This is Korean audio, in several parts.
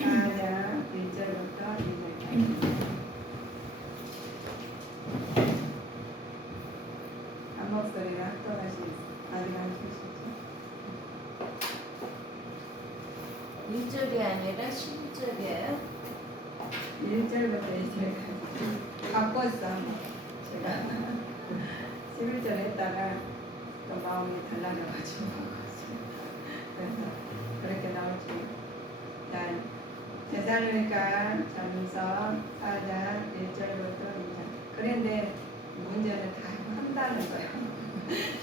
4장 1절부터 2절까지. 한 목소리로 합독하시겠습니다. 아직 안 주시죠? 1절이 아니라 11절이에요. 1절부터 2절까지 바꿨어. 제가 11절 했다가 또 마음이 달라져가지고 그래서 그렇게 나올지. 데살로니가 전서 4장 1절부터 2절. 그런데 문제는 다 한다는 거예요.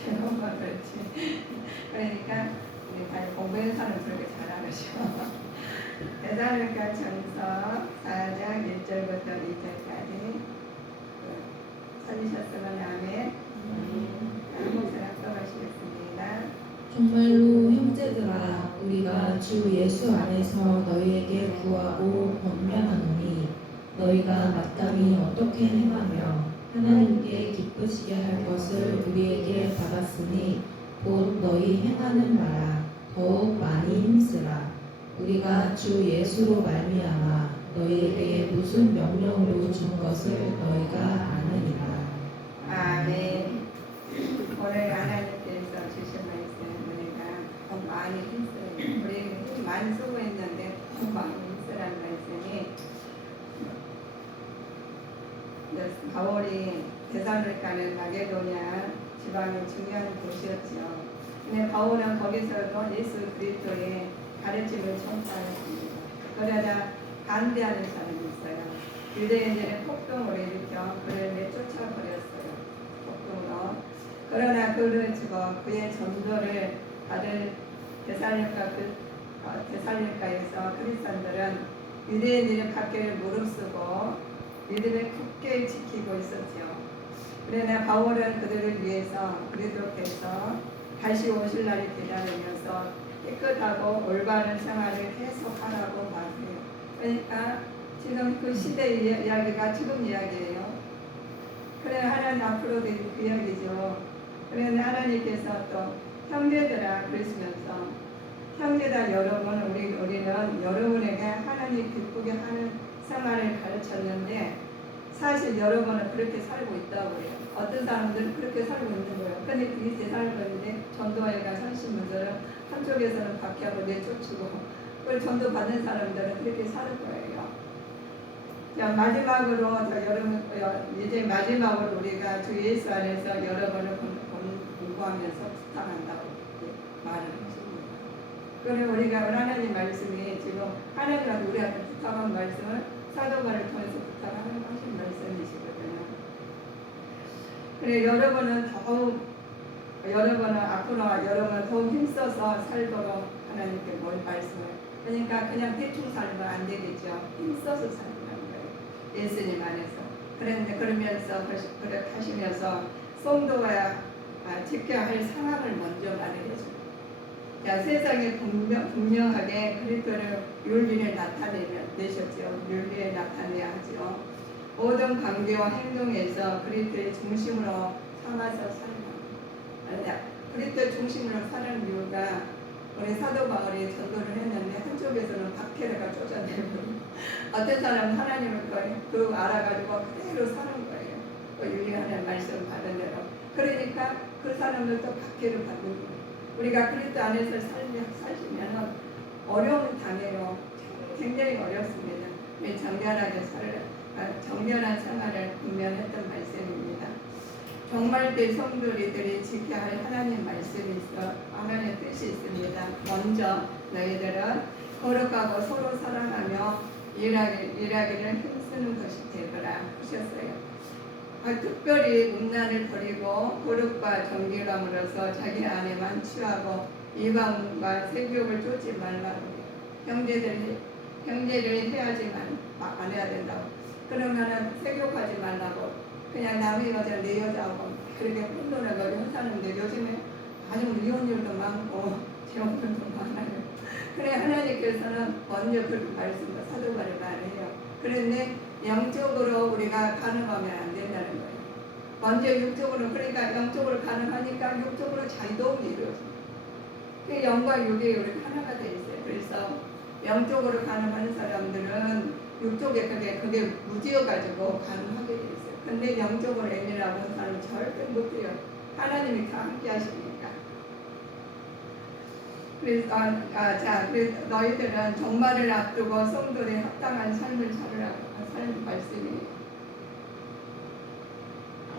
제목만 그렇지. 그러니까 우리 다 공부한 사람 그렇게 잘하죠. 데살로니가 전서 4장 1절부터 2절까지 찾으셨으면 아멘. 한 목소리 합독하시겠습니다. 정말로 형제들아 우리가 주 예수 안에서 너희에게 구하고 권면하노니 너희가 마땅히 어떻게 행하며 하나님께 기쁘시게 할 것을 우리에게 받았으니 곧 너희 행하는 바라 더욱 많이 힘쓰라. 우리가 주 예수로 말미암아 너희에게 무슨 명령으로 준 것을 너희가 아느니라. 아멘. 오늘 하나님께서 주신 말씀 우리가 더 많이 힘써요. 우리 힘 많이 쓰고 있는데 더 많이 힘쓰라는 말씀이 바울이 데살로니가는 마게도냐 지방의 중요한 도시였죠. 근데 바울은 거기서도 예수 그리스도의 가르침을 전파했습니다. 그러다 반대하는 사람이 있어요. 유대인들의 폭동을 일으켜 그를 내쫓아 버렸어요. 폭동으로. 그러나 그를 죽어 그의 전도를 받은 데살로니가에서 그리스도인들은 유대인들의 박해를 무릅쓰고 믿음을 굳게 지키고 있었죠. 그러나 바울은 그들을 위해서 그리스도께서 다시 오실 날을 기다리면서 깨끗하고 올바른 생활을 계속하라고 말해요. 그러니까 지금 그 시대의 이야기가 지금 이야기예요. 그래 하나님 앞으로도 그 이야기죠. 그런데 하나님께서 또 형제들아 그러시면서 형제들 여러분 우리는 여러분에게 하나님 기쁘게 하는 생활을 가르쳤는데 사실 여러분은 그렇게 살고 있다고 해요. 어떤 사람들은 그렇게 살고 있는 거예요. 근데 그게 대살거리인데 전도하여가 선신 분들은 한쪽에서는 박해하고 내쫓고 그걸 전도 받는 사람들은 그렇게 사는 거예요. 자, 마지막으로 여러분 이제 마지막으로 우리가 주 예수 안에서 여러분을 공부하면서 부탁한다고 말을 하십니다. 그리고 우리가 하나님 말씀이 지금 하나님한테 우리한테 부탁한 말씀을 사도관을 통해서 부탁하는 하신 말씀이시거든요. 그래 여러분은 앞으로 여러분은 더욱 힘써서 살도록 하나님께 뭘 말씀을 그러니까 그냥 대충 살면 안 되겠죠. 힘써서 살면 예수님 안에서. 그런데 그러면서 그렇게 하시면서 성도가 지켜야 할 상황을 먼저 말해줍니다. 자, 세상에 분명하게 그리스도를 윤리를 나타내셨죠. 윤리를 나타내야 하죠. 모든 관계와 행동에서 그리스도의 중심으로 삼아서 살아갑니다. 그리스도의 중심으로 사는 이유가 우리 사도 바울이 전도를 했는데 한쪽에서는 박해가 쫓아내고 어떤 사람은 하나님을 그 알아가지고 그대로 사는 거예요. 그 유리하는 말씀 받은 대로. 그러니까 그 사람들도 박해를 받는 거예요. 우리가 그리스도 안에서 사시면 어려움을 당해요. 굉장히 어렵습니다. 정결한 생활을 분명했던 말씀입니다. 정말 그 성도들이 지켜야 할 하나님 말씀이 있어 하나님의 뜻이 있습니다. 먼저 너희들은 거룩하고 서로 사랑하며 일하기를 힘쓰는 것이 되거라 하셨어요. 특별히 문란을 버리고 거룩과 정결함으로써 자기 안에만 취하고 이방과 세교를 쫓지 말라고 형제들이 해야지만 안 해야 된다고. 그러면은 세교하지 말라고 그냥 남의 여자 내 여자하고 그렇게 혼돈해가지고 사는데 요즘에 아주 이혼율도 많고 재혼율도 많아요. 그래 하나님께서는 먼저 그렇게 말씀과 사도관을 말해요. 그런데 영적으로 우리가 가능하면 안 된다는 거예요. 먼저 육적으로 그러니까 영적으로 가능하니까 육적으로 자유도움이 이루어집니다. 그 영과 육이 우리 하나가 돼 있어요. 그래서 영적으로 가늠하는 사람들은 육쪽에 그게 무지여가지고 가늠하게 돼 있어요. 근데 영적으로 예민하고 하는 사람은 절대 못해요. 하나님이 다 함께 하시니까. 그래서 너희들은 종말을 앞두고 성도에 합당한 삶을 살으라고 하는 말씀이에요.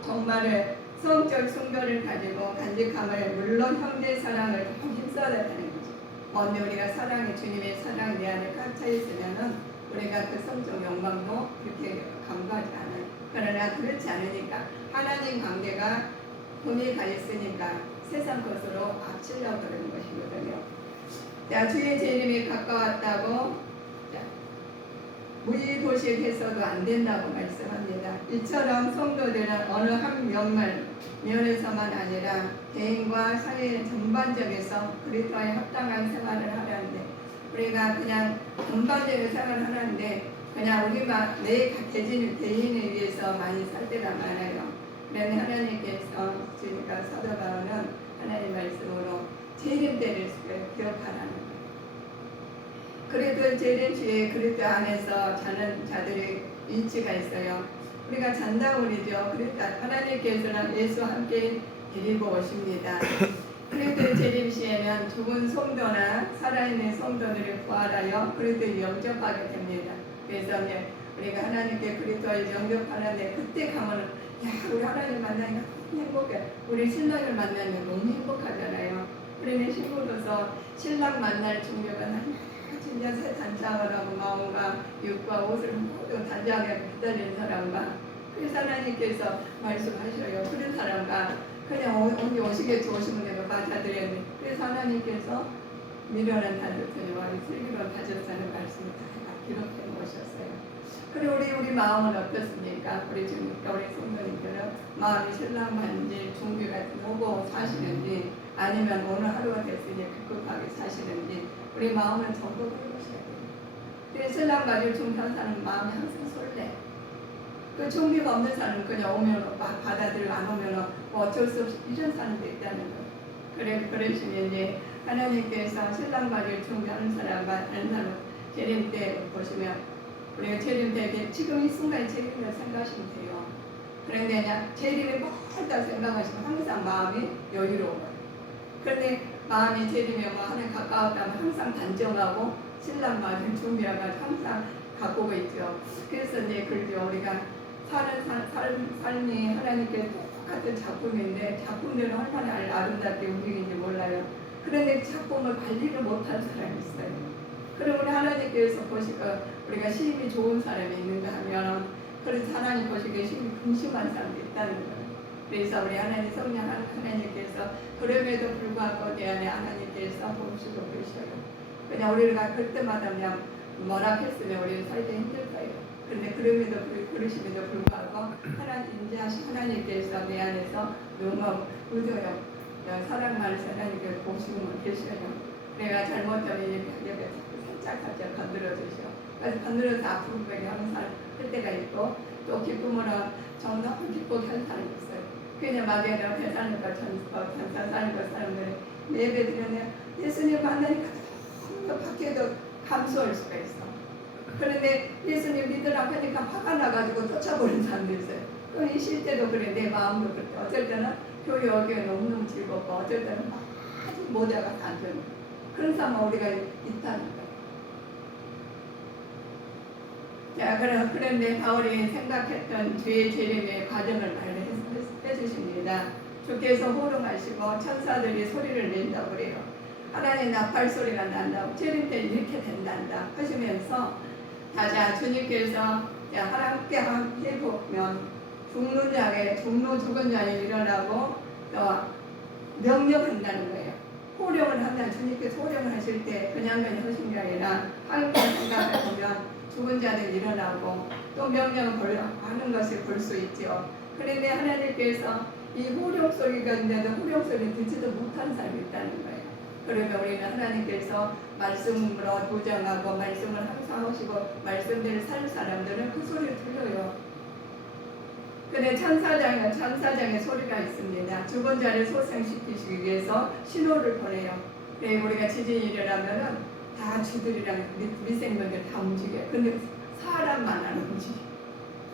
종말을 성적 순결을 가지고 간직함을 물론 형제 사랑을 더 힘써야 된다는 거죠. 언제 우리가 사랑이 주님의 사랑이 내 안에 꽉 차 있으면은 우리가 그 성적 영광도 그렇게 간과하지 않아요. 그러나 그렇지 않으니까 하나님 관계가 돈이 가 있으니까 세상 것으로 앞치려고 그러는 것이거든요. 자, 주의 재림이 가까웠다고 무의도식해서도 안 된다고 말씀합니다. 이처럼 성도들은 어느 한 면에서만 아니라 개인과 사회 전반적에서 그리스도에 합당한 생활을 하려는데 우리가 그냥 전반적인 생활을 하는데 그냥 우리만 내 개인을 위해서 많이 살 때가 많아요. 그런데 하나님께서 주니까 사도 바울은 하나님 말씀으로 재림 때를 기억하라는 거예요. 그래도 재림시에 그리스도 안에서 자는 자들의 위치가 있어요. 우리가 잔다고 그러죠. 그러니까 하나님께서는 예수와 함께 데리고 오십니다. 그리스도 재림시에는 죽은 성도나 살아있는 성도들을 부활하여 그리스도에 영접하게 됩니다. 그래서 이제 우리가 하나님께 그리스도에 영접하는데 그때 가면 야 우리 하나님 만나니까 행복해. 우리 신랑을 만나면 너무 행복하잖아요. 우리는 신부로서 신랑 만날 준비가 진짜 새 단장을 하고 마음과 육과 옷을 모두 단장하게 기다리는 사람과 그래서 하나님께서 말씀하셔요. 그런 사람과 그냥 언제 오시겠지 오시면 내가 맞아드렸는데 그래서 하나님께서 미련한 다졌으니와 슬기로운 다졌다는 말씀을 다 기록해 놓으셨어요. 그리고 우리 마음은 어떻습니까? 우리 성도님들은 마음이 신랑만지 준비가 오고 사시는지 아니면 오늘 하루가 됐으니 급급하게 사시는지 우리 마음을 전부 해보셔야 돼요. 그래서 신랑 가지고 준비한 사람은 마음이 항상 설레. 그 준비가 없는 사람은 그냥 오면 받아들이고 안 오면 어쩔 수 없이 이런 사람도 있다는 거예요. 그러시면 이제 하나님께서 신랑 가지고 준비하는 사람 재림 때 보시면 우리가 재림 때 지금 이 순간에 재림이라고 생각하시면 돼요. 그런데 그냥 재림이 멀다 생각하시면 항상 마음이 여유로워요. 그런데 마음이 재림이 뭐 하나님 가까웠다면 항상 단정하고 신랑 맞을 준비하고 항상 갖고 있죠. 그래서 이제 그러죠. 우리가 사는 삶이 하나님께 똑같은 작품인데 작품대로 얼마나 아름답게 움직이는지 몰라요. 그런데 작품을 관리를 못하는 사람이 있어요. 그럼 우리 하나님께서 보시고 우리가 심이 좋은 사람이 있는가 하면 그래서 하나님 보시기에 심이 근심한 사람이 있다는 거예요. 그래서 우리 하나님 성령 하나님께서 그럼에도 불구하고 내 안에 하나님께서 보시고 계셔요. 그냥 우리가 그때마다 그냥 뭐라 했으면 우리는 살기 힘들 거예요. 그런데 그러심에도 불구하고 인자하신 하나님께서 내 안에서 너무 의도요. 사랑 많은 하나님께서 보시고 계셔요. 내가 잘못하면 옆에 살짝 건드려 주시오. 그래서 건드려서 앞으로 보게 항상 할 때가 있고 또 기쁨으로 정답을 기쁘게 할 사람이 있어요. 그냥 막연히 대사님과 전사사님과 사람들이 예배 드리면 예수님 만나니까 너무 밖에도 감수할 수가 있어. 그런데 예수님 믿으라고 하니까 화가 나가지고 쫓아버리는 사람도 있어요. 그럼 이 실제도 그래. 내 마음도 그래. 어쩔 때는 교회 오기가 너무너무 즐겁고 어쩔 때는 아주 모자가 안 되는 그런 사람은 우리가 있다는 거예요. 자, 그런데 바울이 생각했던 주의 재림의 과정을 해주십니다. 주께서 호령하시고 천사들이 소리를 낸다고 그래요. 하나님 나팔 소리가 난다고 재림 때 이렇게 된단다 하시면서 자 주님께서 함께 해보면 죽은 자에 일어나고 또 명령한다는 거예요. 호령을 한다. 주님께서 호령을 하실 때 그냥 하신 게 아니라 하나님께 생각해 보면 죽은 자들 일어나고 또 명령을 하는 것을 볼 수 있죠. 그런데 하나님께서 이 호령 소리가 있는데도 호령 소리를 듣지도 못하는 사람이 있다는 거예요. 그러면 우리는 하나님께서 말씀으로 도전하고 말씀을 항상 하시고 말씀대로 사는 사람들은 그 소리를 들려요. 근데 천사장의 소리가 있습니다. 죽은 자를 소생시키기 위해서 신호를 보내요. 우리가 지진이 일어나면은 다 쥐들이랑 미생물들 다 움직여요. 근데 사람만 안 움직여.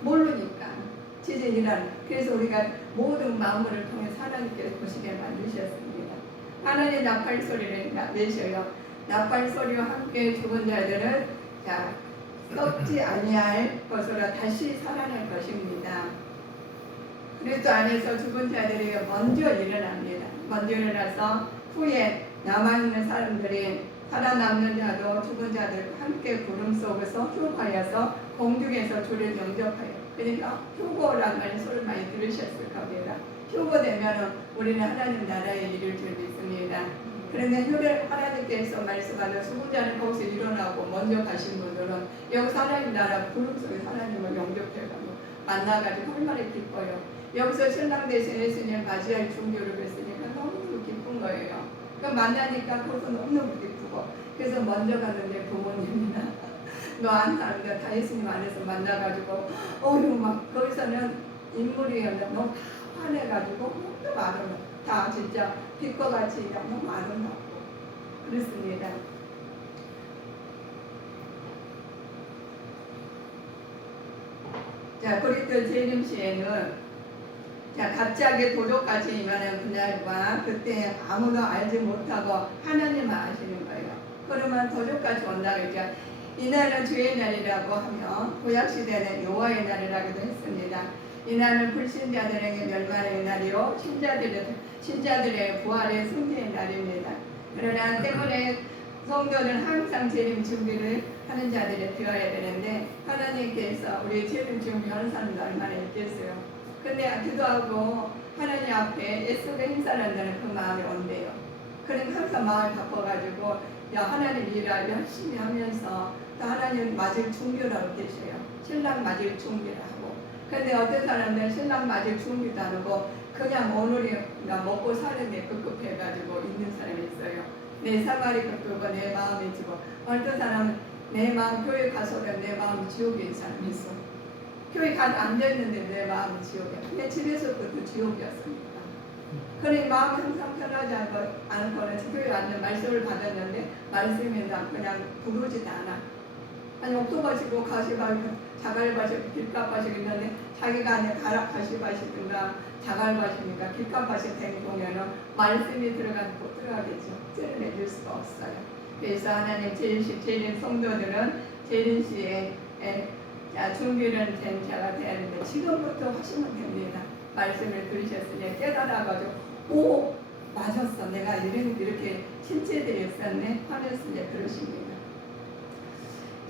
모르니까. 지진이란. 그래서 우리가 모든 만물을 통해 하나님께서 보시게 만드셨습니다. 하나님 나팔 소리를 내셔요. 나팔 소리와 함께 죽은 자들은 자 썩지 아니할 것으로 다시 살아날 것입니다. 그리스도 안에서 죽은 자들이 먼저 일어납니다. 먼저 일어나서 후에 남아있는 사람들이 살아남는 자도 죽은 자들과 함께 구름 속에서 휴거하여서 공중에서 주를 영접하여. 그러니까 휴거라는 말 소리 많이 들으셨을 겁니다. 휴거되면 우리는 하나님 나라에 이를 줄 믿습니다. 그런데 하나님께서 말씀하는 죽은 자는 거기서 일어나고 먼저 가신 분들은 여기서 하나님 나라 구름 속에 하나님을 영접해가지고 만나가지고 얼마나 기뻐요. 여기서 신랑 대신 예수님을 맞이할 준비를 했으니까 너무너무 기쁜 거예요. 그러니까 만나니까 거기서 너무너무 기쁘고 그래서 먼저 갔는데 부모님이나 너 안 사는데 다 예수님 안에서 만나가지고 막 거기서는 인물이었는데 너무 다 화내가지고 너무 아름다워. 다 진짜 빛과 같이 너무 아름답고 그렇습니다. 자, 고린도 재림시에는 자, 갑자기 도적같이 임하는 그날과 그때 아무도 알지 못하고 하나님만 아시는 거예요. 그러면 도적같이 온다고 했죠. 이날은 주의 날이라고 하며 구약시대는 여호와의 날이라고도 했습니다. 이날은 불신자들에게 멸망의 날이요 신자들의 부활의 승리의 날입니다. 그러나 때문에 성도는 항상 재림 준비를 하는 자들이 되어야 되는데 하나님께서 우리 재림 준비하는 사람들 얼마나 있겠어요. 근데 기도하고 하나님 앞에 애쓰게 행사한다는 그 마음이 온대요. 그러니까 항상 마음을 바꿔가지고 야 하나님 일을 열심히 하면서 또 하나님 맞을 준비를 하고 계셔요. 신랑 맞을 준비를 하고. 근데 어떤 사람들은 신랑 맞을 준비도 안 하고 그냥 오늘이 먹고 사는 데 급급해가지고 있는 사람이 있어요. 내 생활이 급급하고 내 마음이 지고 어떤 사람은 내 마음 교회 가서는 내 마음이 지옥인 사람이 있어. 교회 가서 앉아있는데 내 마음이 지옥이야. 근데 집에서도 지옥이었습니다. 그러니 마음이 항상 편하지 않고는 교회 앉는 말씀을 받았는데 말씀이 그냥 부르지도 않아. 아니 옥토바시고 가시바시고 자갈바시고 길가바시고 있는데 자기가 아니 가시바시든가 자갈바시니까 길가바시 댕동에는 말씀이 들어가지 못 들어가겠죠. 찔러내줄 수가 없어요. 그래서 하나님 재림 성도들은 재림시에 준비를 된 자가 되어야 하는데 지금부터 하시면 됩니다. 말씀을 들으셨으니 깨달아가지고 오 맞았어 내가 이렇게 신체들이 있었네 하면서 그러십니다.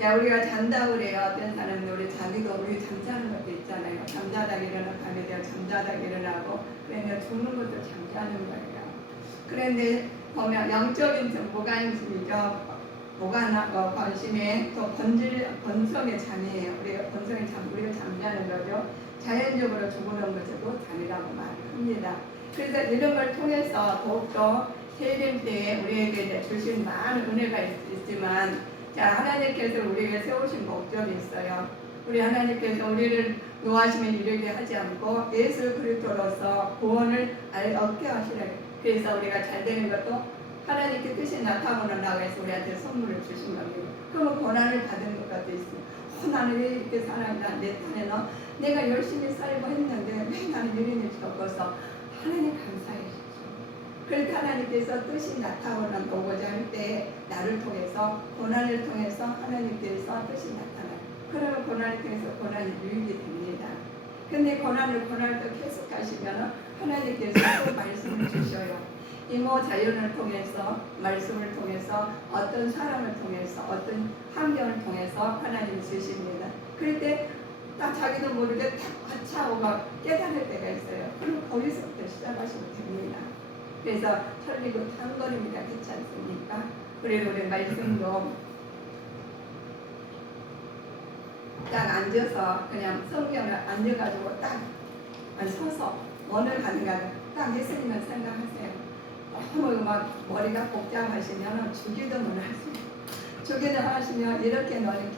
자 우리가 잔다고 그래요. 어떤 사람은 우리 잠자는 것도 있잖아요. 잠자다 일어나고 밤에 되어 잠자다 일어나고 그러면 죽는 것도 잠자는 거예요. 그런데 보면 영적인 무관심이죠. 무관하고 관심에 또 번성의 잠이에요. 우리가 번성의 잠, 우리가 잠자는 거죠. 자연적으로 죽어놓은 것도 잠이라고 말합니다. 그래서 이런 걸 통해서 더욱더 세림 때에 우리에게 주신 많은 은혜가 있지만 자 하나님께서 우리에게 세우신 목적이 있어요. 우리 하나님께서 우리를 노하시면 이르게 하지 않고 예수 그리스도로서 구원을 얻게 하시라. 그래서 우리가 잘 되는 것도 하나님께 뜻이 나타나고 해서 우리한테 선물을 주신 겁니다. 그러면 고난을 받은 것 같아 있어요. 나는 왜 이렇게 살았나 내 딴에는 내가 열심히 살고 했는데 왜 나는 이런 일이 없어서 하나님 감사해 주십시오. 그럴 때 하나님께서 뜻이 나타나고자 할 때 나를 통해서 고난을 통해서 하나님께서 뜻이 나타나요. 그러면 고난을 통해서 고난이 유익이 됩니다. 근데 고난을 또 계속 하시면 하나님께서 또 말씀을 주셔요. 이모 자연을 통해서 말씀을 통해서 어떤 사람을 통해서 어떤 환경을 통해서 하나님이 주십니다. 그럴 때 딱 자기도 모르게 딱 하차하고 막 깨달을 때가 있어요. 그럼 거기서부터 시작하시면 됩니다. 그래서 천리고 탕거립니다. 그렇지 않습니까? 그리고 우리 말씀도 딱 앉아서 그냥 성경을 앉아가지고 딱 서서 오늘 가는가 딱 예수님만 생각하세요. 너무 막 머리가 복잡하시면 주기도문을 하세요. 주기도 하시면 이렇게 너는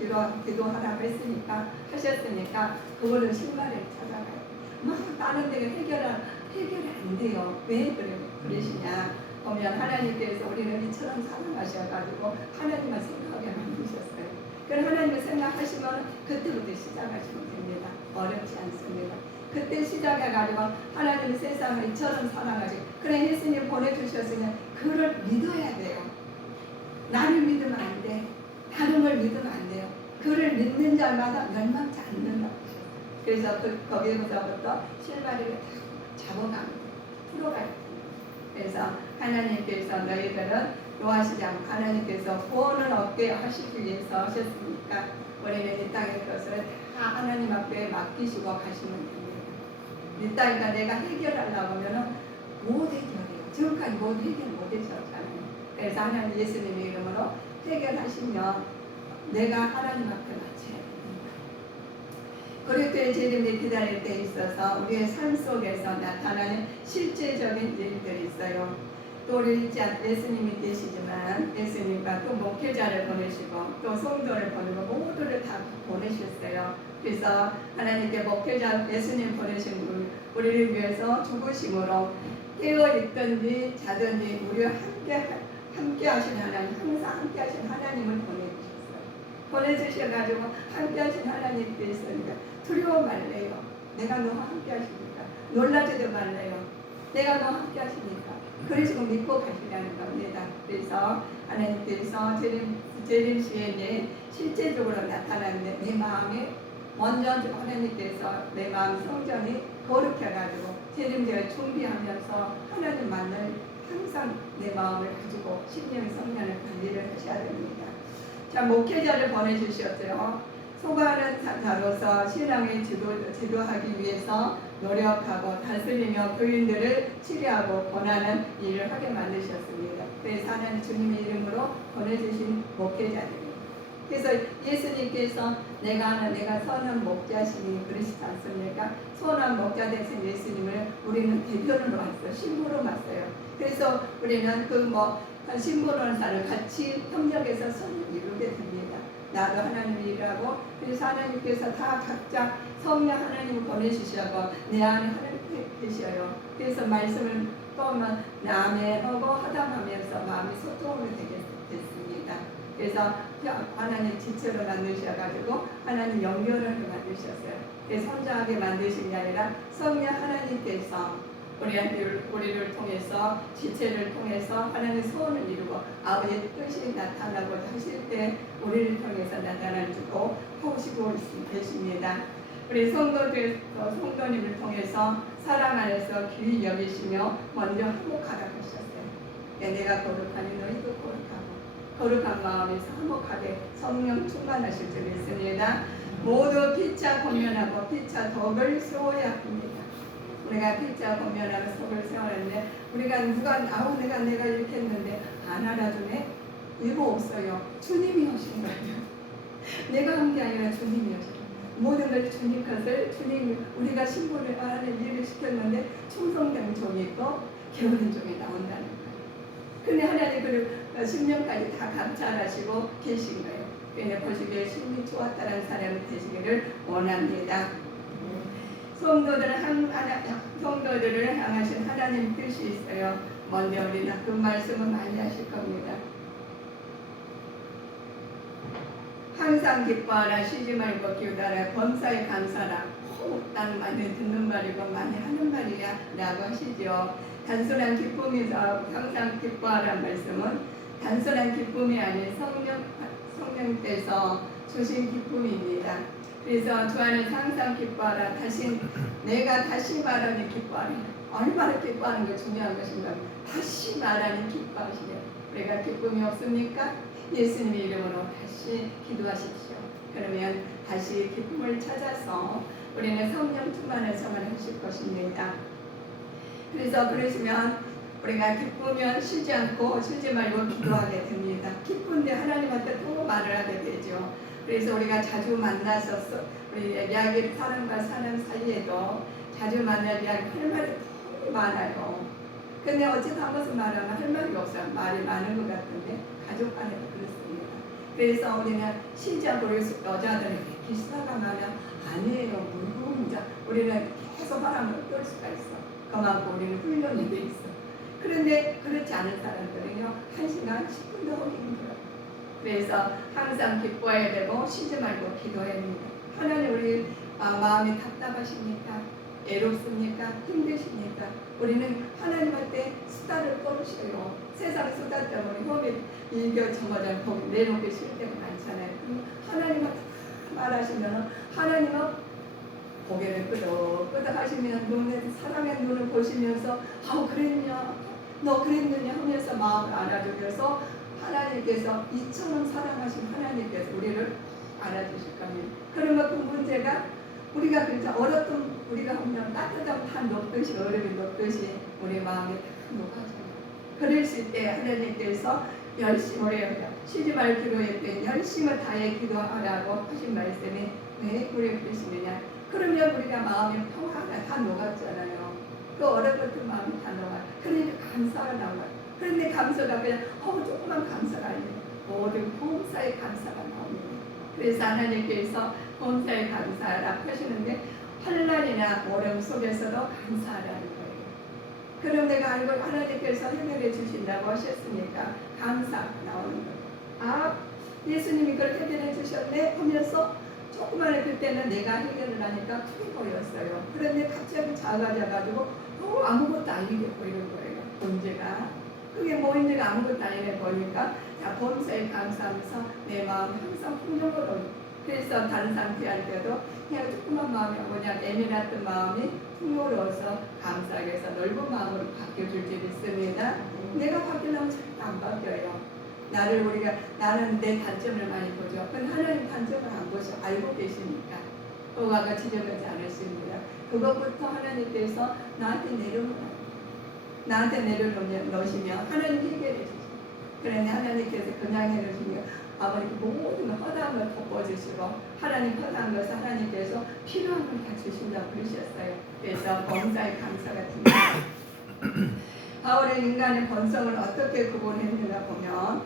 기도하라고 했으니까 하셨으니까 그거를 실마리를 찾아가요. 막 다른 데가 해결이 안 돼요. 왜 그러시냐? 보면 하나님께서 우리는 이처럼 사랑하셔가지고 하나님만 생각하게 만드셨어요. 그럼 하나님을 생각하시면 그때부터 시작하시면 됩니다. 어렵지 않습니다. 그때 시작해가지고 하나님이 세상을 이처럼 사랑하시고 그래 예수님 보내주셨으면 그를 믿어야 돼요. 나를 믿으면 안 돼. 다른 걸 믿으면 안 돼요. 그를 믿는 자마다 멸망치 않는다고 하셨어요. 그래서 거기서부터 실마리를 다 잡아갑니다. 풀어갑니다. 그래서 하나님께서 너희들은 노하시지 않고 하나님께서 구원을 얻게 하시기 위해서 하셨으니까 우리는 이 땅의 것을 다 하나님 앞에 맡기시고 가시면 됩니다. 이 땅이니까 내가 해결하려고 하면 못 해결해요. 지금까지 못 해결 못 하셨잖아요. 그래서 하나님 예수님의 이름으로 해결하시면 내가 하나님 앞에 맞춰야 됩니다. 그리스도의 재림이 기다릴 때 있어서 우리의 삶 속에서 나타나는 실제적인 일들이 있어요. 또 우리 예수님이 계시지만 예수님과 또 목회자를 보내시고 또 성도를 보내고 모두를 다 보내셨어요. 그래서 하나님께 목회자 예수님 보내신 우리를 위해서 죽으심으로 깨어있든지 자든지 우리와 함께 하신 하나님, 항상 함께 하신 하나님을 보내주셔가지고 함께 하신 하나님께 있으니까 두려워 말래요. 내가 너와 함께 하시니까 놀라지도 말래요. 내가 너와 함께 하시니까 그래서 믿고 가시라는 겁니다. 그래서 하나님께서 재림 시에 실제적으로 나타나는데 내 마음에 먼저 하나님께서 내 마음 성전이 거룩해가지고 재림제를 준비하면서 하나님 만날 항상 내 마음을 가지고 신령 성전을 관리를 하셔야 됩니다. 자, 목회자를 보내주셨어요. 소가하는 자로서 신앙을 지도하기 위해서 노력하고 다스리며 교인들을 치료하고 권하는 일을 하게 만드셨습니다. 그래서 하나님 주님의 이름으로 보내주신 목회자들이에요. 그래서 예수님께서 내가 선한 목자시니 그러시지 않습니까? 선한 목자 되신 예수님을 우리는 대변으로 왔어요. 신부로 왔어요. 그래서 우리는 신부론사를 같이 협력해서 선을 이루게 됩니다. 나도 하나님의 일하고 그래서 하나님께서 다 각자 성령 하나님을 보내주시고 내 안에 하나님 계셔요. 그래서 말씀을 또한 남의 하고 하담하면서 마음이 소통으로 됐습니다. 그래서 하나님 지체로 만드셔가지고 하나님 연결을 만드셨어요. 그래서 혼자하게 만드신 게 아니라 성령 하나님께서 우리를 통해서 지체를 통해서 하나님의 소원을 이루고 아버지의 뜻이 나타나고 하실 때 우리를 통해서 나타나주고 하시고 계십니다. 우리 성도님을 통해서 사랑 안에서 귀히 여기시며 먼저 화목하라고 하셨어요. 내가 거룩하니 너희도 거룩하고 거룩한 마음에서 화목하게 성령 충만하실 줄 믿습니다. 모두 피차 권면하고 피차 덕을 세워야 합니다. 우리가 피차 권면하고 덕을 세우는데 우리가 내가 이렇게 했는데 안 알아주네? 이거 없어요. 주님이 하신 거예요. 내가 한 게 아니라 주님이 하신 거예요. 모든 걸 주님 것을 우리가 신분을 안에 일을 시켰는데 충성된 종이 있고 게으른 종이 나온다는 거예요. 근데 하나님 그 10년까지 다 감찰하시고 계신 거예요. 그냥 보시기에 심히 좋았다는 사람이 되시기를 원합니다. 성도들을 향하신 하나님 뜻이 있어요. 먼저 우리는 그 말씀을 많이 하실 겁니다. 항상 기뻐하라 쉬지 말고 기도하라 범사에 감사하라. 난 많이 듣는 말이고 많이 하는 말이야 라고 하시죠. 단순한 기쁨이죠. 항상 기뻐하라는 말씀은 단순한 기쁨이 아닌 성령께서 주신 기쁨입니다. 그래서 주 안에서 항상 기뻐하라. 내가 다시 말하니 기뻐하라. 얼마나 기뻐하는 게 중요한 것인가. 다시 말하니 기뻐하시려. 우리가 기쁨이 없습니까? 예수님의 이름으로 다시 기도하십시오. 그러면 다시 기쁨을 찾아서 우리는 성령 충만해서만 하실 것입니다. 그래서 그러시면 우리가 기쁘면 쉬지 말고 기도하게 됩니다. 기쁜데 하나님한테 또 말을 하게 되죠. 그래서 우리가 자주 만나서 우리 사람과 사람 사이에도 자주 만날 이야기 할 말이 너무 많아요. 근데 어쨌든 한 것을 말하면 할 말이 없어요. 말이 많은 것 같은데 가족 간에도 그렇습니다. 그래서 우리는 시작으로 여자들에게 기사가 많으면 아니에요. 물론이죠. 우리는 계속 바람을 끌 수가 있어. 그만큼 우리는 훈련이 돼 있어. 그런데 그렇지 않은 사람들은요 1시간 10분도 하기 힘들어요. 그래서 항상 기뻐해야 되고 쉬지 말고 기도해야 합니다. 하나님 우리 마음이 답답하십니까? 애롭습니까? 힘드십니까? 우리는 하나님한테 수다를 떨으셔요. 세상 수다 때문에 험이 이겨 저마다 거기 내놓기 싫을 때가 많잖아요. 그럼 하나님한테 말하시면 하나님은 고개를 끄덕끄덕 하시면 눈에 사랑의 눈을 보시면서 아우 그랬냐 너 그랬느냐 하면서 마음을 알아주셔서 하나님께서 이처럼 사랑하신 하나님께서 우리를 알아주실 겁니다. 그러면 그 문제가 우리가 진짜 얼었던 우리가 보면 따뜻한 판 녹듯이 얼음이 녹듯이 우리 마음이 다 녹아져요. 그랬을 때 하나님께서 열심히 쉬지 말 기도할 때 열심히 다해 기도하라고 하신 말씀이 왜 우리 그러시느냐. 그러면 우리가 마음이 평화가 다 녹았잖아요. 그 얼어붙은 마음이 다 녹아요. 그러니까 감사가 나와요. 그런데 감사가 그냥 조그만 감사가 아니에요. 모든 범사의 감사가 나옵니다. 그래서 하나님께서 범사의 감사라고 하시는데 환난이나 어려움 속에서도 감사하라는 거예요. 그럼 내가 알고 하나님께서 해결해 주신다고 하셨으니까 감사가 나오는 거예요. 예수님이 그걸 해결해 주셨네 하면서 조그만해 그때는 내가 해결을 하니까 크게 보였어요. 그런데 갑자기 작아져가지고 아무것도 아니게 보이는 거예요. 문제가 그게 뭐인지가 아무것도 아니게 보니까 범사에 감사하면서 내 마음이 항상 풍요로워요. 그래서 다른 상태 할 때도 그냥 조그만 마음이 그냥 애매했던 마음이 풍요로워서 감사하게 해서 넓은 마음으로 바뀌어줄 때 있습니다. 내가 바뀌려면 절대 안 바뀌어요. 나는 내 단점을 많이 보죠. 근데 하나님 단점을 안 보셔. 알고 계시니까. 그거가 지적하지 않으십니다. 그것부터 하나님께서 나한테 내려놓으시면 하나님 해결해 주시죠. 그런데 하나님께서 그냥 해놓으시면 아버님 모든 허다함을 덮어주시고 하나님 허다한 것을 하나님께서 필요한 걸 다 주신다고 그러셨어요. 그래서 범사의 감사 같은 거. 바울은 인간의 본성을 어떻게 구분했는가 보면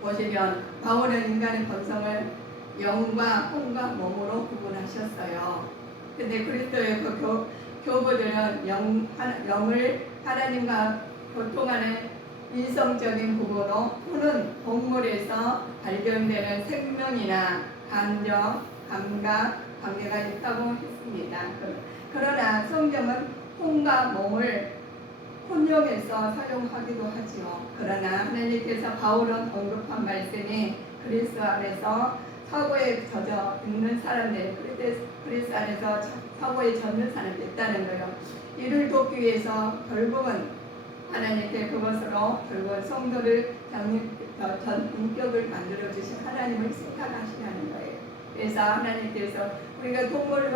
보시면 바울은 인간의 본성을 영과 혼과 몸으로 구분하셨어요. 근데 그리스도의 그 교부들은 영을 하나님과 교통하는 이성적인 부분으로 혼은 동물에서 발견되는 생명이나 감정, 감각, 관계가 있다고 했습니다. 그러나 성경은 혼과 몸을 혼용해서 사용하기도 하지요. 그러나 하나님께서 바울은 언급한 말씀이 그리스도 안에서 사고에 젖어 있는 사람들, 그리스도 안에서 사고에 젖는 사람이 있다는 거예요. 이를 돕기 위해서 결국은 하나님께 그것으로 결국은 성도를 전 인격을 만들어 주신 하나님을 생각하시라는 거예요. 그래서 하나님께서 우리가 동물을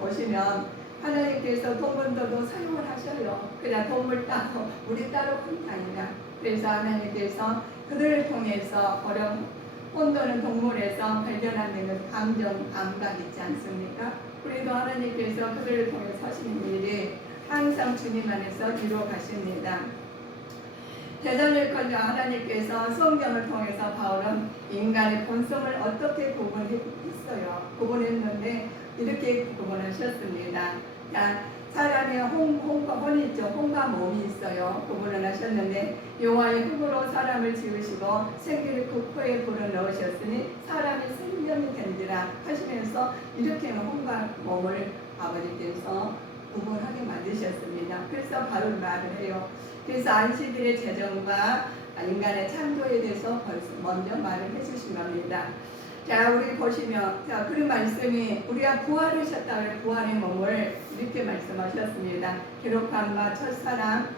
보시면 하나님께서 동물들도 사용을 하셔요. 그냥 동물 따로 우리 따로 하는 게 아니라 그래서 하나님께서 그들을 통해서 혼돈은 동물에서 발견하는 감정, 감각 있지 않습니까? 우리도 하나님께서 그들을 통해서 하시는 일이 항상 주님 안에서 이루어가십니다. 대단일컨대 하나님께서 성경을 통해서 바울은 인간의 본성을 어떻게 구분했는데 이렇게 구분하셨습니다. 자, 사람이 혼과 혼이 있죠. 혼과 몸이 있어요. 구분을 하셨는데 여호와의 흙으로 사람을 지으시고 생기를 그 코에 불어넣으셨으니 사람이 생명이 된지라 하시면서 이렇게 혼과 몸을 아버지께서 구분하게 만드셨습니다. 그래서 바로 말을 해요. 그래서 안식일의 제정과 인간의 창조에 대해서 벌써 먼저 말을 해주신 겁니다. 자, 우리 보시면 그런 말씀이 우리가 부활하셨다고 부활의 몸을 이렇게 말씀하셨습니다. 기록한 바 첫사람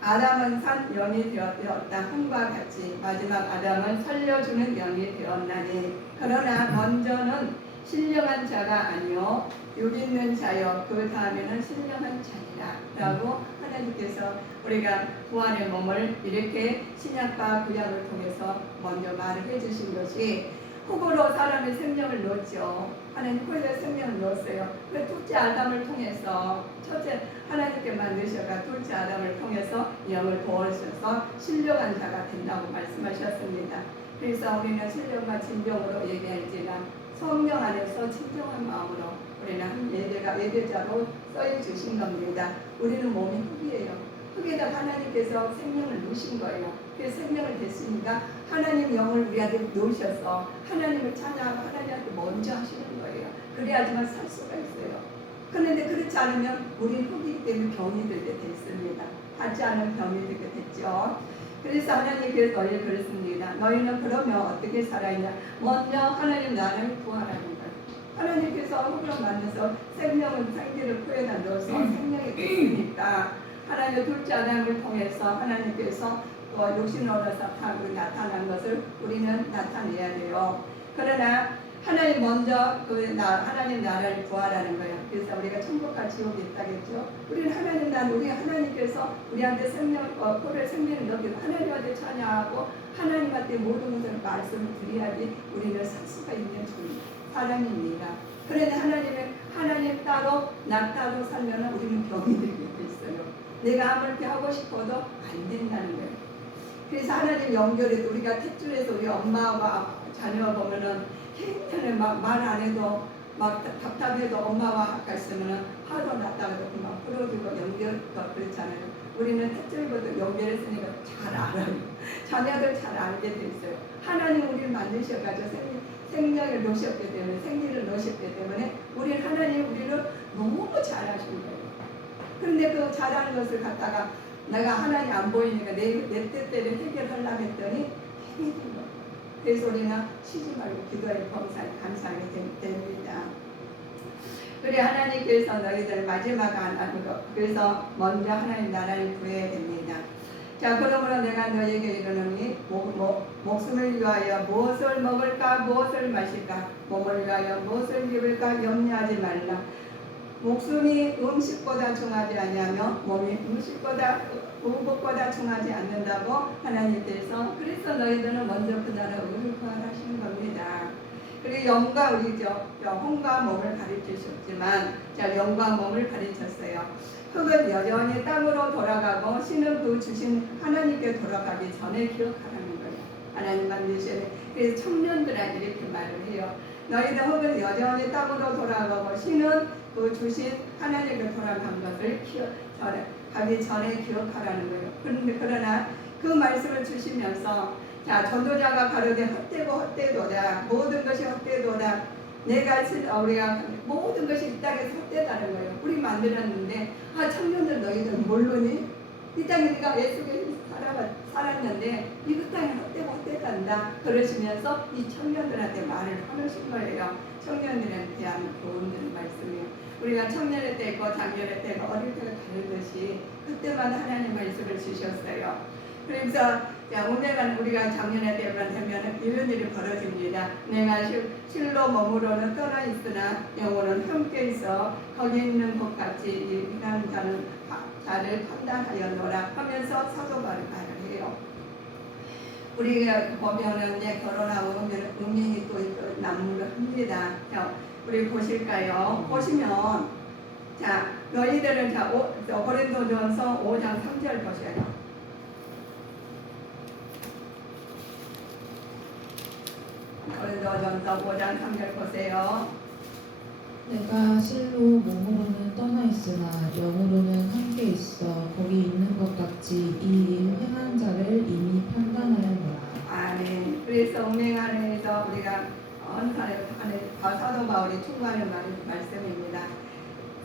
아담은 산 영이 되었다 함과 같이 마지막 아담은 살려주는 영이 되었나니 그러나 먼저는 신령한 자가 아니요 육 있는 자요 그 다음에는 신령한 자이라 라고 하나님께서 우리가 부활의 몸을 이렇게 신약과 구약을 통해서 먼저 말을 해주신 것이 흙으로 사람의 생명을 넣었죠. 하나님 흙에 생명을 넣었어요. 그 둘째 아담을 통해서 첫째 하나님께 만드셔가 둘째 아담을 통해서 영을 부어주셔서 신령한 자가 된다고 말씀하셨습니다. 그래서 우리는 신령과 진정으로 예배할지라 성령 안에서 진정한 마음으로 우리는 예배자로 써여 주신 겁니다. 우리는 몸이 흙이에요. 흙에다 하나님께서 생명을 넣으신 거예요. 그 생명을 됐으니까 하나님 영을 우리한테 놓으셔서 하나님을 찬양하고 하나님한테 먼저 하시는 거예요. 그래야지만 살 수가 있어요. 그런데 그렇지 않으면 우리는 흙이기 때문에 병이 들게 됐습니다. 받지 않은 병이 들게 됐죠. 그래서 하나님께서 너희를 그랬습니다. 너희는 그러면 어떻게 살아있냐? 먼저 하나님 나라를 구하라는 거예요. 하나님께서 흙으로 만들어서 생기를 코에다 넣어서 생명이 됐으니까 하나님의 둘째 아담을 통해서 하나님께서 육신을 얻어서 나타난 것을 우리는 나타내야 돼요. 그러나 하나님 먼저 하나님 나라를 구하라는 거예요. 그래서 우리가 천국과 지옥이 있다겠죠. 우리는 하나님 우리 하나님께서 우리한테 코를 생명을 넣기도 하나님한테 찬양하고 하나님한테 모든 것을 말씀을 드려야지 우리는 살 수가 있는 사람입니다. 그런데 하나님 따로 나 따로 살면 우리는 병이 들게 돼 있어요. 내가 아무렇게 하고 싶어도 안 된다는 거예요. 그래서 하나님 연결해도 우리가 탯줄에서 우리 엄마와 자녀 보면은 굉장히 막 말 안 해도 막 답답해도 엄마와 가까이 있으면은 화도 났다가도 금방 풀어주고 그렇잖아요. 우리는 탯줄보다 연결했으니까 잘 알아요. 자녀들 잘 알게 돼 있어요. 하나님 우리를 만드셔가지고 생명을 놓으셨기 때문에 생기를 놓으셨기 때문에 우리는 우리를 너무 잘 하신 거예요. 그런데 그 잘하는 것을 갖다가 내가 하나님 안 보이니까 내 뜻대로 해결하려고 했더니 해결된 거예요. 그래서 우리는 쉬지 말고 기도에 감사하게 됩니다. 그래 하나님께서 너희들 마지막 안 하는 것. 그래서 먼저 하나님 나라를 구해야 됩니다. 자, 그러므로 내가 너희에게 이르노니 목숨을 위하여 무엇을 먹을까 무엇을 마실까 몸을 위하여 무엇을 입을까 염려하지 말라. 목숨이 음식보다 중하지 아니하며 몸이 의복보다 중하지 않는다고 하나님께서. 그래서 너희들은 먼저 그 나라 의를 구하라시는 겁니다. 그리고 영과 우리죠. 혼과 몸을 가르치셨지만 영과 몸을 가르쳤어요. 흙은 여전히 땅으로 돌아가고 신은 그 주신 하나님께 돌아가기 전에 기억하라는 거예요. 하나님 만드시는. 그래서 청년들한테 이렇게 말을 해요. 너희들 흙은 여전히 땅으로 돌아가고 신은 그 주신 하나님께 돌아간 것을 가기 전에 기억하라는 거예요. 그러나 그 말씀을 주시면서 전도자가 가로되 헛되도다 모든 것이 헛되도다 우리가 모든 것이 이 땅에서 헛되다는 거예요. 우리 만들었는데 청년들 너희들 모르니? 이 땅에 네가 예수께 살았는데 이 땅이 헛되단다 그러시면서 이 청년들한테 말을 하신 거예요. 청년들에 대한 교훈들 말씀이에요. 우리가 청년의 때 있고 장년의 때 있고 어릴 때가 다르듯이 그때마다 하나님 말씀을 주셨어요. 그래서 오늘만 우리가 작년에 때만 되면 이런 일이 벌어집니다. 내가 실로 머무러는 떠나 있으나 영혼은 함께 있어 거기 있는 것 같이 이런 자를 판단하였노라 하면서 사도 바울이 말을 해요. 우리가 보면은 결혼하고 운명이 또 난무를 합니다. 우리 보실까요? 보시면 너희들은 고린도전서 5장 3절 보셔요. 고린도전서 5장 3절 보세요. 내가 실로 몸으로는 떠나 있으나 영으로는 함께 있어 거기 있는 것 같이 이 일 행한 자를 이미 판단하였노라. 아멘. 그래서 운명 안에서 우리가 사도 바울이 추구하는 말씀입니다.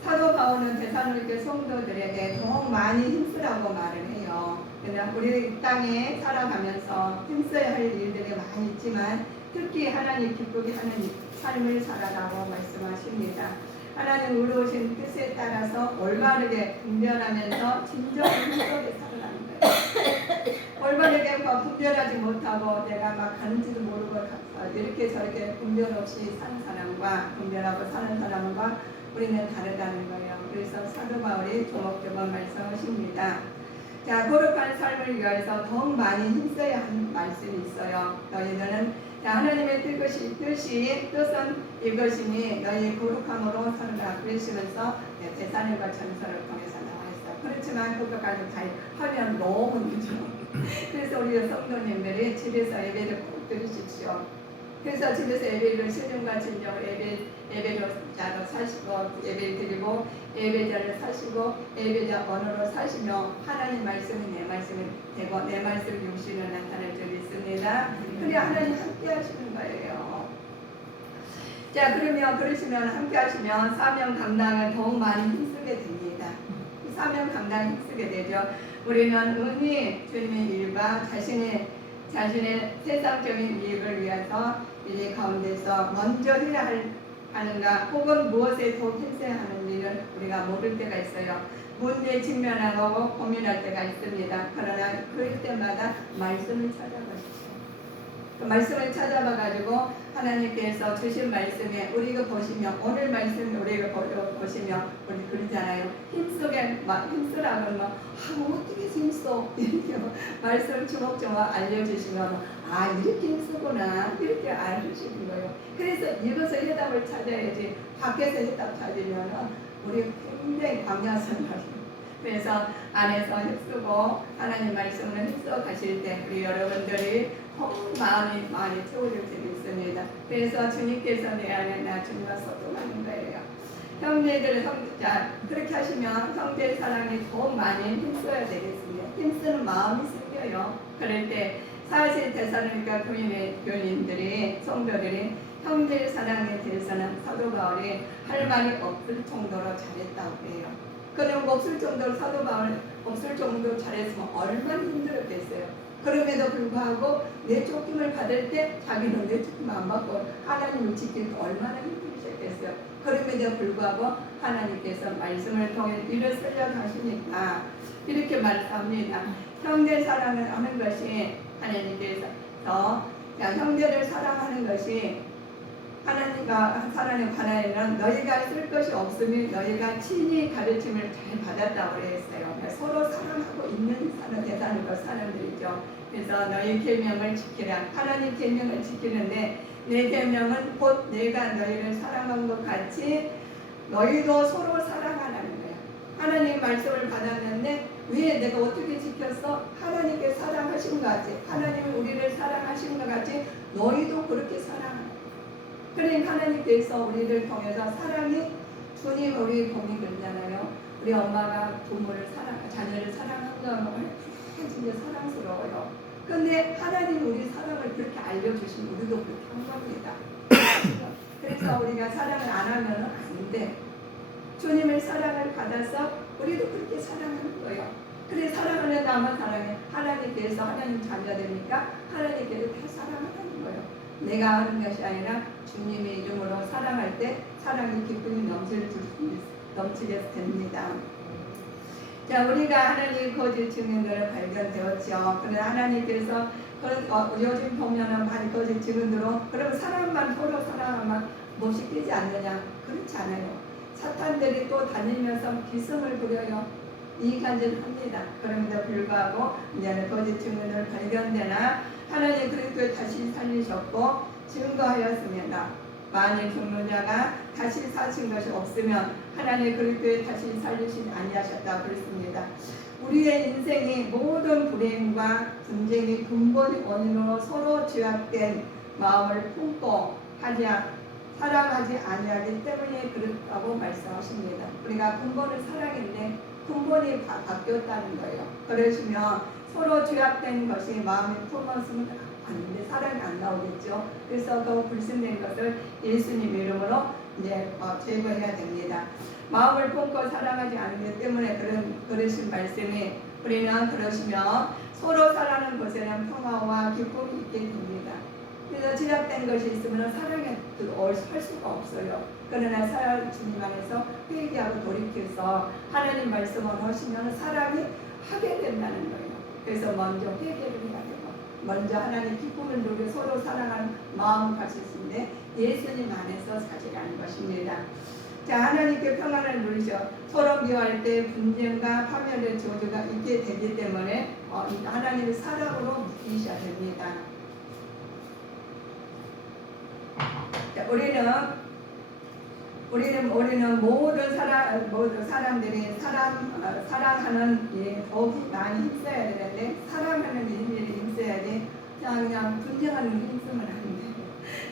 사도 바울은 데살로니가 성도들에게 더욱 많이 힘쓰라고 말을 해요. 그러나 우리 이 땅에 살아가면서 힘써야 할 일들이 많이 있지만 특히 하나님 기쁘게 하는 삶을 살아라고 말씀하십니다. 하나님 의로우신 뜻에 따라서 올바르게 분별하면서 진정한 힘쓰게 살아가는 거예요. 올바르게 분별하지 못하고 내가 막 가는지도 모르고 이렇게 저렇게 분별 없이 사는 사람과 분별하고 사는 사람과 우리는 다르다는 거예요. 그래서 사도 바울이 조목조목 말씀하십니다. 거룩한 삶을 위해서 더욱 많이 힘써야 하는 말씀이 있어요. 너희들은 자, 하나님의 뜻은 이것이니 너희 거룩함으로 서로가 그러시면서 대사님과 전설을 통해서 나와 있어. 그렇지만 그것까지 다 하면 너무 늦죠. 그래서 우리 성도님들이 집에서 예배를 꼭 드리십시오. 그래서 집에서 예배를 신령과 진정을 예배자로 사시고 예배를 드리고 예배자를 사시고 예배자 번호로 사시며 하나님 말씀이 내 말씀이 되고 내 말씀이 육신으로 나타날 줄 믿습니다. 그래 하나님 함께 하시는 거예요. 자, 그러면 그러시면 함께 하시면 사명 감당을 더욱 많이 힘쓰게 됩니다. 사명 감당 힘쓰게 되죠. 우리는 은히 주님의 일과 자신의 세상적인 이익을 위해서 이 가운데서 먼저 해야 하는가 혹은 무엇에 더 힘써야 하는지를 우리가 모를 때가 있어요. 문제에 직면하고 고민할 때가 있습니다. 그러나 그럴 때마다 말씀을 찾아보십시오. 그 말씀을 찾아봐 가지고 하나님께서 주신 말씀에 우리가 보시면 오늘 말씀 우리가 보시면 우리 그러잖아요. 힘쓰라고 하면 어떻게 힘써 이렇게 말씀 주먹주먹 알려주시면 이렇게 힘쓰구나 이렇게 알려주시는 거예요. 그래서 이것을 해답을 찾아야지 밖에서 해답 찾으면 우리가 굉장히 광야생활이에요. 그래서 안에서 힘쓰고 하나님 말씀을 힘써 가실 때 우리 여러분들이 마음이 많이 채워질 수 있습니다. 그래서 주님께서 내 안에 나 주님과 소통하는 거예요. 형제들 그렇게 하시면 형제 사랑이 더 많이 힘써야 되겠습니다. 힘쓰는 마음이 생겨요. 그럴 때 사실 대사로니까 교인들이 성도들이 형제 사랑에 대해서는 사도 바울이 할 말이 없을 정도로 잘했다고 해요. 그럼 없을 정도로 사도 바울 없을 정도로 잘했으면 얼마나 힘들었겠어요. 그럼에도 불구하고 내쫓김을 받을 때 자기는 내쫓김 안 받고 하나님을 지키기 얼마나 힘드셨겠어요. 그럼에도 불구하고 하나님께서 말씀을 통해 일을 쓰려 하시니까 이렇게 말합니다. 형제 사랑을 하는 것이 하나님께서 형제를 사랑하는 것이 하나님과 사랑의 관하에는 너희가 쓸 것이 없으니 너희가 친히 가르침을 잘 받았다고 했어요. 서로 사랑하고 있는 대상과 사람들이죠. 그래서 너희 계명을 지키라. 하나님 계명을 지키는데 내 계명은 곧 내가 너희를 사랑한 것 같이 너희도 서로 사랑하라는 거예요. 하나님 말씀을 받았는데 왜 내가 어떻게 지켰어? 하나님께 사랑하신 것 같이 하나님이 우리를 사랑하신 것 같이 너희도 그렇게 사랑하라. 그러니까 하나님께서 우리를 통해서 사랑이 주님 우리 공이 그러잖아요. 우리 엄마가 자녀를 사랑한 거는 진짜 사랑스러워요. 근데 하나님 우리 사랑을 그렇게 알려주시면 우리도 그렇게 한 겁니다. 그래서 우리가 사랑을 안 하면 안 돼. 주님의 사랑을 받아서 우리도 그렇게 사랑하는 거예요. 그래 사랑하는 나만 사랑해. 하나님께서 하나님 자녀되니까 하나님께서 다 사랑하는 거예요. 내가 하는 것이 아니라 주님의 이름으로 사랑할 때 사랑의 기쁨이 넘치게 됩니다. 자, 우리가 하나님 거짓 증인들을 발견되었죠. 그러나 하나님께서 요즘 보면은 많이 거짓 증인으로 그럼 사람만 서로 사랑하면 못 시키지 않느냐? 그렇지 않아요. 사탄들이 또 다니면서 기승을 부려요. 이간질합니다. 그럼에도 불구하고 이제는 거짓 증인을 발견되나 하나님 그리스도에 다시 살리셨고 증거하였습니다. 만일 죽는 자가 다시 사신 것이 없으면 하나님 그리스도에 다시 살리시지 아니하셨다고 그랬습니다. 우리의 인생이 모든 불행과 분쟁이 근본의 원인으로 서로 죄악된 마음을 품고 사랑하지 아니하기 때문에 그렇다고 말씀하십니다. 우리가 근본은 사랑인데 근본이 바뀌었다는 거예요. 그러시면 서로 죄악된 것이 마음에 품었으면 안 사랑이 안 나오겠죠. 그래서 그 불신된 것을 예수님 이름으로 이제 제거해야 됩니다. 마음을 품고 사랑하지 않기 때문에 그러신 말씀이 우리는 그러시면 서로 사랑하는 곳에는 평화와 기쁨이 있게 됩니다. 그래서 제약된 것이 있으면 사랑에 할 수가 없어요. 그러나 주님 안에서 회개하고 돌이켜서 하나님 말씀을 하시면 사랑이 하게 된다는 거예요. 그래서 먼저 회개를 해야 돼요. 먼저 하나님 기쁨을 누려 서로 사랑하는 마음을 가지신데 예수님 안에서 사실하는 것입니다. 자, 하나님께 평안을 누리셔 서로 미워할 때 분쟁과 파멸의 저주가 있게 되기 때문에 하나님의 사랑으로 묶이셔야 됩니다. 우리는 모든 사람들이 사랑하는 일에 더욱이 많이 힘써야 되는데, 사랑하는 일에 힘써야지 그냥 분쟁하는 일에 힘쓰면 안 돼.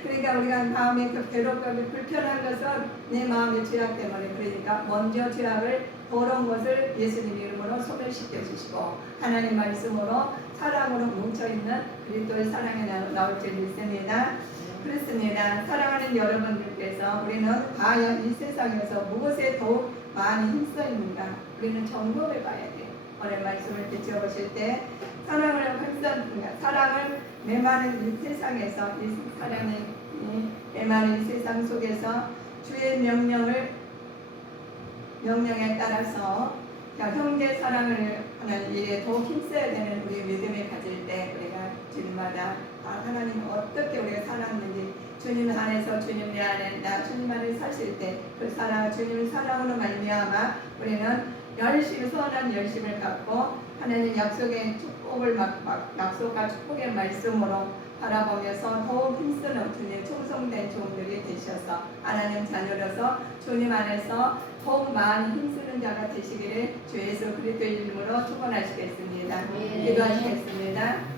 그러니까 우리가 마음에 괴롭고 불편한 것은 내 마음의 죄악 때문에, 그러니까 먼저 죄악을 더러운 것을 예수님 이름으로 소멸시켜 주시고, 하나님 말씀으로 사랑으로 뭉쳐있는 그리스도의 사랑이 나올 줄 믿습니다. 그렇습니다. 사랑하는 여러분들께서 우리는 과연 이 세상에서 무엇에 더욱 많이 힘써 있는가? 우리는 점검해 봐야 돼요. 오늘 말씀을 비춰보실 때 사랑을 메마른 이 세상에서, 이 사랑이 메마른 이 세상 속에서 주의 명령에 따라서 형제 사랑을 하는 일에 더욱 힘써야 되는 우리 믿음을 가질 때, 우리가 주님마다 하나님 어떻게 우리가 살았는지, 주님 안에서 주님 내 안에 나 주님 안에 사실 때 그 사랑, 주님 사랑으로 말미암아 우리는 열심히 선한 열심을 갖고 하나님 약속의 축복을 약속과 축복의 말씀으로 바라보면서 더욱 힘쓰는 주님 충성된 종들이 되셔서 하나님 자녀로서 주님 안에서 더욱 많이 힘쓰는 자가 되시기를 주 예수 그리스도의 이름으로 축원하시겠습니다. 기도하시겠습니다.